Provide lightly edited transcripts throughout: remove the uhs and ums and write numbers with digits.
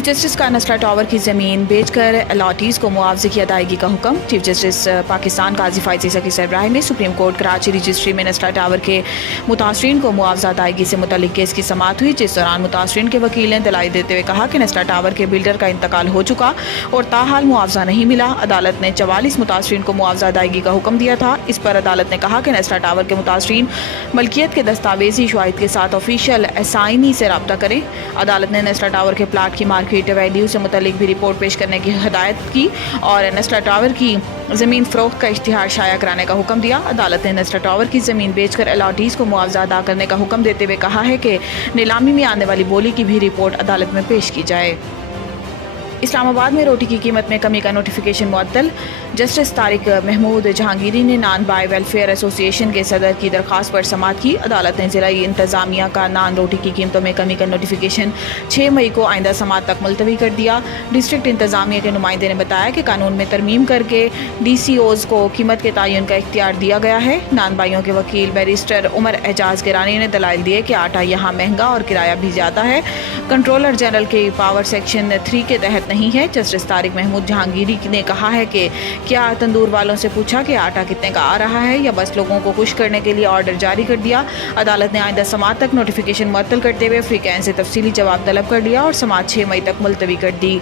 Chief justice का नस्ला tower की ज़मीन बेचकर अलॉटीज़ को मुआवजे की अदायगी का हुक्म। चीफ जस्टिस पाकिस्तान काजी फायज़ ईसा की सरबराही में सुप्रीम कोर्ट कराची रजिस्ट्री में नस्ला टावर के मुतासरीन को मुआवजा अदायगी से मुतल्लिक केस की समाअत हुई, जिस दौरान मुतासरीन के वकील ने दलाइल देते हुए कहा कि नस्ला टावर के बिल्डर का इंतकाल हो चुका और ताहाल मुआवजा नहीं मिला। अदालत ने 44 मुतासरीन को मुआवजा अदायगी का हुक्म दिया था। इस पर अदालत ने कहा कि नस्ला टावर के मुतासरीन मलकियत के दस्तावेजी शवाहिद के साथ ऑफिशियल असाइनी से रब्ता करें। अदालत ने नस्ला टावर के प्लाट की मार्केट वैल्यू से मुतल्लिक भी रिपोर्ट पेश करने की हिदायत की और नस्ला टावर की ज़मीन फ़रोख्त का इश्तिहार शाया कराने का हुक्म दिया। अदालत ने नस्ला टावर की ज़मीन बेचकर अलॉटीज़ को मुआवजा अदा करने का हुक्म देते हुए कहा है कि नीलामी में आने वाली बोली की भी रिपोर्ट अदालत में पेश की जाए। इस्लामाबाद में रोटी की कीमत में कमी का नोटिफिकेशन मुअत्तल। जस्टिस तारिक महमूद जहांगीरी ने नान बाय वेलफेयर एसोसिएशन के सदर की दरख्वास्त पर समाअत की। अदालत ने ज़िला इंतज़ामिया का नान रोटी की कीमतों में कमी का नोटिफिकेशन 6 मई को आइंदा समाअत तक मुलतवी कर दिया। डिस्ट्रिक्ट इंतज़ामिया के नुमाइंदे ने बताया कि कानून में तरमीम करके DCOs को कीमत के तयन का इख्तियार दिया गया है। नान बाइयों के वकील बैरिस्टर उमर एजाज गिरानी ने दलाइल दिए कि आटा यहाँ महंगा और किराया भी ज़्यादा है, कंट्रोलर जनरल के पावर सेक्शन 3 के तहत नहीं है। जस्टिस तारिक महमूद जहांगीरी ने कहा है कि क्या तंदूर वालों से पूछा कि आटा कितने का आ रहा है या बस लोगों को खुश करने के लिए ऑर्डर जारी कर दिया। अदालत ने आइंदा समाअत तक नोटिफिकेशन मुअत्तल करते हुए फ्रीकैन से तफसीली जवाब तलब कर लिया और समाअत 6 मई तक मुलतवी कर दी।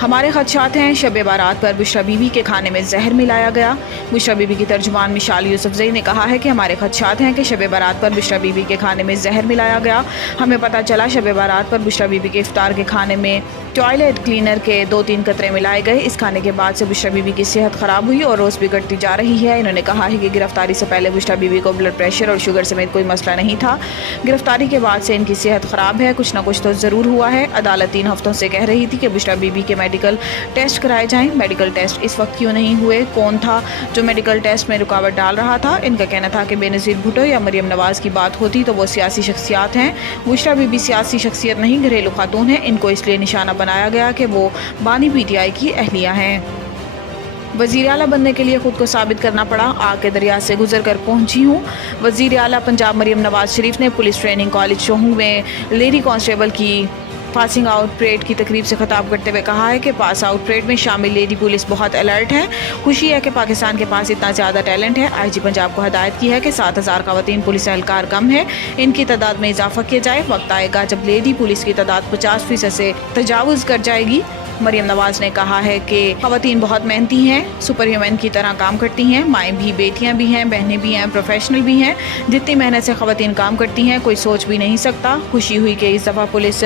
हमारे खदशात हैं, शब बारात पर बुशरा बीबी के खाने में जहर मिलाया गया। बुशरा बीबी की तर्जुमान मिशाल यूसुफजई ने कहा है कि हमारे खदशात हैं कि शब बारात पर बुशरा बीबी के खाने में जहर मिलाया गया। हमें पता चला शब बारात पर बुशरा बीबी के इफ्तार के खाने में टॉयलेट क्लीनर के 2-3 कतरे मिलाए गए। इस खाने के बाद से बुशरा बीबी की सेहत ख़राब हुई और रोज़ बिगड़ती जा रही है। इन्होंने कहा है कि गिरफ्तारी से पहले बुशरा बीबी को ब्लड प्रेशर और शुगर समेत कोई मसला नहीं था। गिरफ्तारी के बाद से इनकी सेहत ख़राब है, कुछ ना कुछ तो ज़रूर हुआ है। अदालत 3 हफ्तों से कह रही थी कि बुशरा बीबी के मेडिकल टेस्ट कराए जाएं। मेडिकल टेस्ट इस वक्त क्यों नहीं हुए? कौन था जो मेडिकल टेस्ट में रुकावट डाल रहा था? इनका कहना था कि बेनज़ीर भुट्टो या मरियम नवाज़ की बात होती तो वो सियासी शख्सियात हैं। बुशरा बीबी सियासी शख्सियत नहीं, घरेलू खातून है। इनको इसलिए निशाना बनाया गया कि वो बानी PTI की अहलिया हैं। वज़ीर आला बनने के लिए खुद को साबित करना पड़ा, आग के दरिया से गुजर कर पहुंची हूँ। वज़ीर आला पंजाब मरियम नवाज शरीफ ने पुलिस ट्रेनिंग कॉलेज शोहू में लेडी कांस्टेबल की पासिंग आउट परेड की तकरीब से खिताब करते हुए कहा है कि पास आउट परेड में शामिल लेडी पुलिस बहुत अलर्ट है। खुशी है कि पाकिस्तान के पास इतना ज़्यादा टैलेंट है। IG पंजाब को हदायत की है कि 7000 ख़वातीन पुलिस एहलकार कम है, इनकी तादाद में इजाफा किया जाए। वक्त आएगा जब लेडी पुलिस की तादाद 50% से तजावुज़ कर जाएगी। मरियम नवाज ने कहा है कि ख़वातीन बहुत मेहनती हैं, सुपर ह्यूमन की तरह काम करती हैं। माएँ भी, बेटियाँ भी हैं, बहनें भी हैं, प्रोफेशनल भी हैं। जितनी मेहनत से ख़वातीन काम करती हैं कोई सोच भी नहीं सकता। खुशी हुई कि इस दफ़ा पुलिस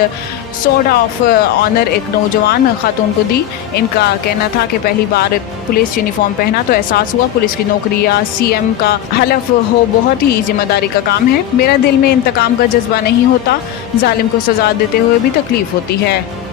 सोर्ड ऑफ ऑनर एक नौजवान खातून को दी। इनका कहना था कि पहली बार पुलिस यूनिफॉर्म पहना तो एहसास हुआ पुलिस की नौकरी या CM का हलफ हो बहुत ही जिम्मेदारी का काम है। मेरा दिल में इंतकाम का जज्बा नहीं होता, जालिम को सज़ा देते हुए भी तकलीफ़ होती है।